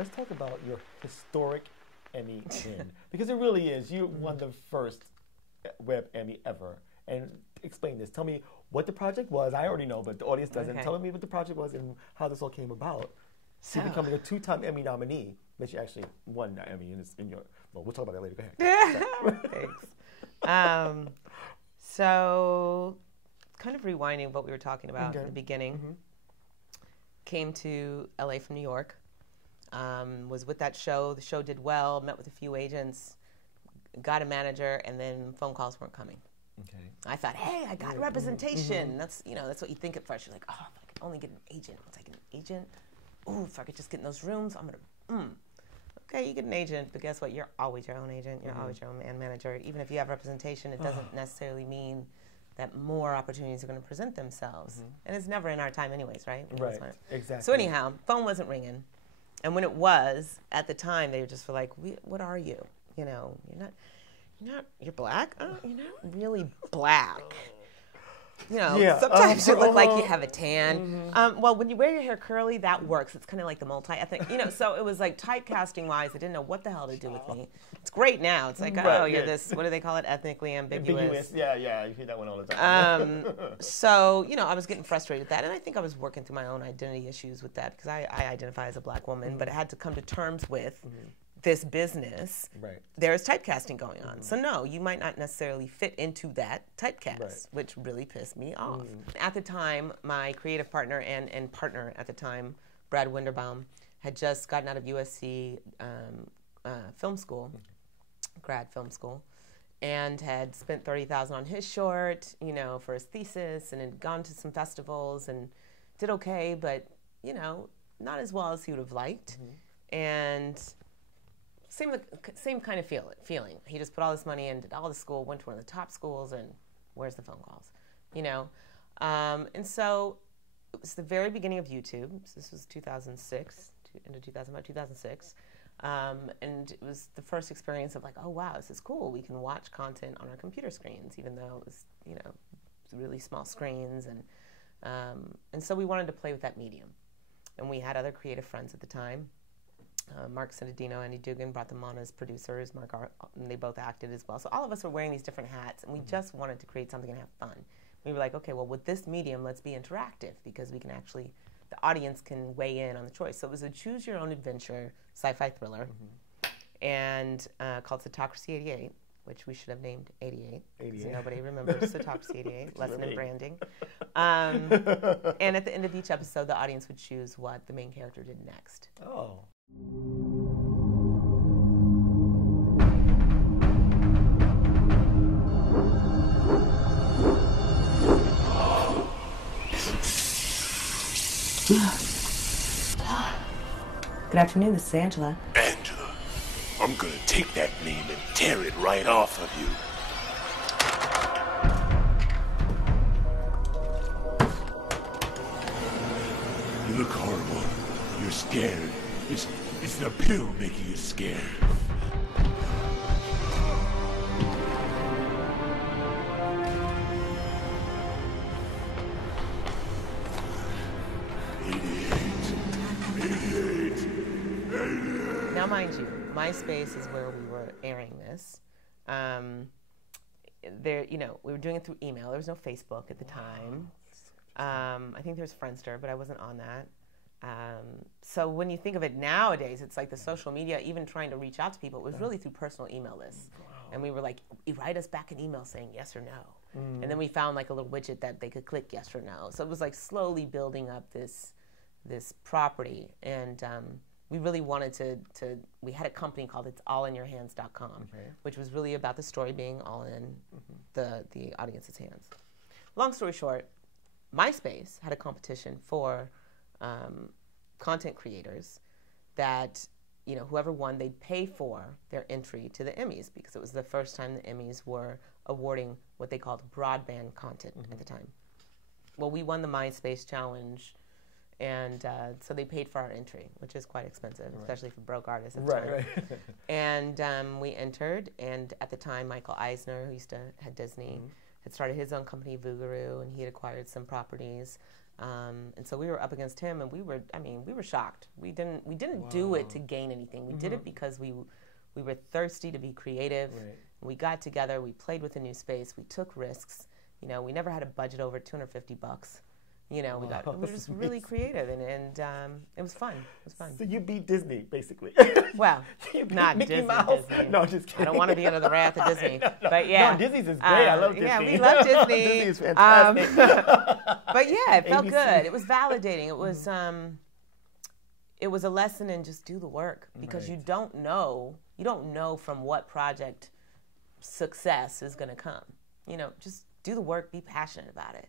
let's talk about your historic Emmy win. Because it really is. You won the first web Emmy ever. And explain this. Tell me what the project was. I already know, but the audience doesn't. Okay. Tell me what the project was and how this all came about. So, You becoming a 2-time Emmy nominee. That you actually won that Emmy in your. Well, we'll talk about that later. Go ahead. thanks. So, kind of rewinding what we were talking about at the beginning. Came to LA from New York. Was with that show. The show did well. Met with a few agents. Got a manager, and then phone calls weren't coming. Okay. I thought, hey, I got representation. That's that's what you think at first. You're like, oh, if I could only get an agent. Once I get an agent, ooh, if I could just get in those rooms, I'm gonna. Okay, you get an agent, but guess what? You're always your own agent. You're always your own manager. Even if you have representation, it doesn't necessarily mean that more opportunities are going to present themselves. And it's never in our time anyways, right? Right, exactly. So anyhow, phone wasn't ringing. And when it was, at the time, they just were like, what are you? You know, you're black? Oh, you're not really black. You know, sometimes you look like you have a tan. Well, when you wear your hair curly, that works. It's kind of like the multi-ethnic, so it was like typecasting-wise, I didn't know what the hell to do with me. It's great now. It's like, you're this, what do they call it, ethnically ambiguous. Yeah, you hear that one all the time. So, I was getting frustrated with that, and I think I was working through my own identity issues with that, because I identify as a black woman, but I had to come to terms with this business, there's typecasting going on. So no, you might not necessarily fit into that typecast, which really pissed me off. At the time, my creative partner and partner at the time, Brad Winderbaum, had just gotten out of USC film school, grad film school, and had spent $30,000 on his short, for his thesis, and had gone to some festivals and did okay, but, not as well as he would have liked. And same kind of feeling. He just put all this money in, did all the school, went to one of the top schools, and where's the phone calls, And so it was the very beginning of YouTube. So this was 2006, into 2006. And it was the first experience of like, oh wow, this is cool. We can watch content on our computer screens, even though it was, really small screens. And so we wanted to play with that medium. And we had other creative friends at the time. Mark Cittadino, Andy Dugan brought them on as producers. And they both acted as well. So all of us were wearing these different hats, and we just wanted to create something and have fun. We were like, okay, well, with this medium, let's be interactive, because we can actually, the audience can weigh in on the choice. So it was a choose-your-own-adventure sci-fi thriller, and called SATACRACY 88, which we should have named 88, because nobody remembers SATACRACY 88, lesson in branding. And at the end of each episode, the audience would choose what the main character did next. Oh. Good afternoon, this is Angela. Angela, I'm gonna take that name and tear it right off of you. You look horrible. You're scared. It's the pill making you scared. Now, mind you, MySpace is where we were airing this. We were doing it through email. There was no Facebook at the time. I think there was Friendster, but I wasn't on that. So when you think of it nowadays, it's like the social media, even trying to reach out to people, it was really through personal email lists. And we were like, write us back an email saying yes or no. And then we found like a little widget that they could click yes or no. So it was like slowly building up this property. And we really wanted to we had a company called It's allinyourhands.com, which was really about the story being all in the audience's hands. Long story short, MySpace had a competition for content creators that, whoever won, they'd pay for their entry to the Emmys, because it was the first time the Emmys were awarding what they called broadband content at the time. Well, we won the MySpace challenge, and so they paid for our entry, which is quite expensive, especially for broke artists at the time. And we entered, and at the time, Michael Eisner, who had Disney, had started his own company, Vugaroo, and he had acquired some properties. And so we were up against him, and we were shocked. We didn't do it to gain anything. We did it because we were thirsty to be creative. Right. We got together, we played with a new space, we took risks. You know, we never had a budget over $250. You know, we were just really creative, and it was fun. It was fun. So you beat Disney, basically. Well, you beat not Mickey Disney. Mouse. No, just kidding. I don't want to be under the wrath of Disney. But yeah. No, Disney's is great. I love Disney. Yeah, we love Disney. Disney is fantastic. But yeah, it felt ABC. good. It was validating. It was a lesson in just do the work, because you don't know from what project success is going to come. You know, just do the work, be passionate about it.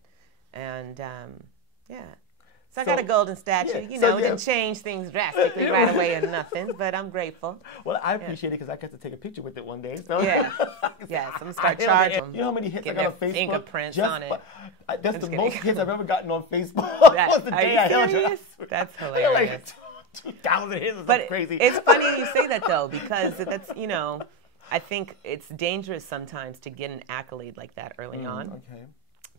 And yeah. So I got a golden statue. Yeah, you know, it didn't change things drastically right away or nothing, but I'm grateful. Well, I appreciate it because I got to take a picture with it one day. So yeah. Yes, I'm going to start charging them. You know how many hits I got on Facebook? Fingerprints on it. That's the most hits I've ever gotten on Facebook. Was the are day you I held you. serious? That's hilarious. Like 2,000 hits or something crazy. It's funny you say that, though, because that's, you know, I think it's dangerous sometimes to get an accolade like that early on. Okay.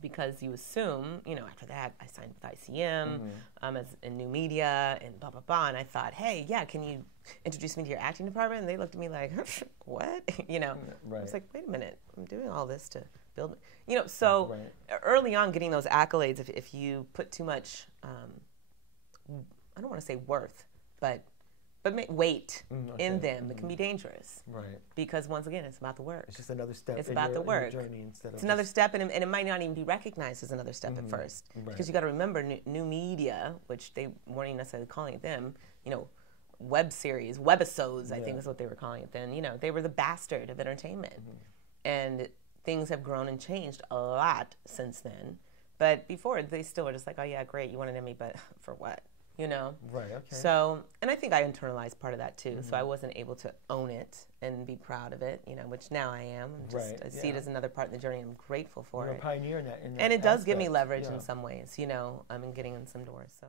Because you assume, you know, after that, I signed with ICM as in new media and blah, blah, blah. And I thought, hey, yeah, can you introduce me to your acting department? And they looked at me like, what? You know, I was like, wait a minute, I'm doing all this to build, you know, so early on getting those accolades, if you put too much, I don't want to say worth, but weight in them, it can be dangerous. Right. Because once again, it's about the work. It's just another step. It's about the work. It's another step, and it might not even be recognized as another step at first. Because you got to remember, new media, which they weren't even necessarily calling it them, you know, web series, webisodes, I think is what they were calling it then. You know, they were the bastard of entertainment. And things have grown and changed a lot since then. But before, they still were just like, oh yeah, great, you won an Emmy, but for what? You know? Right, okay. So, and I think I internalized part of that too. So I wasn't able to own it and be proud of it, you know, which now I am. I see it as another part in the journey, and I'm grateful for it. You're a pioneer in that and it does give me leverage in some ways, you know, in getting in some doors. So.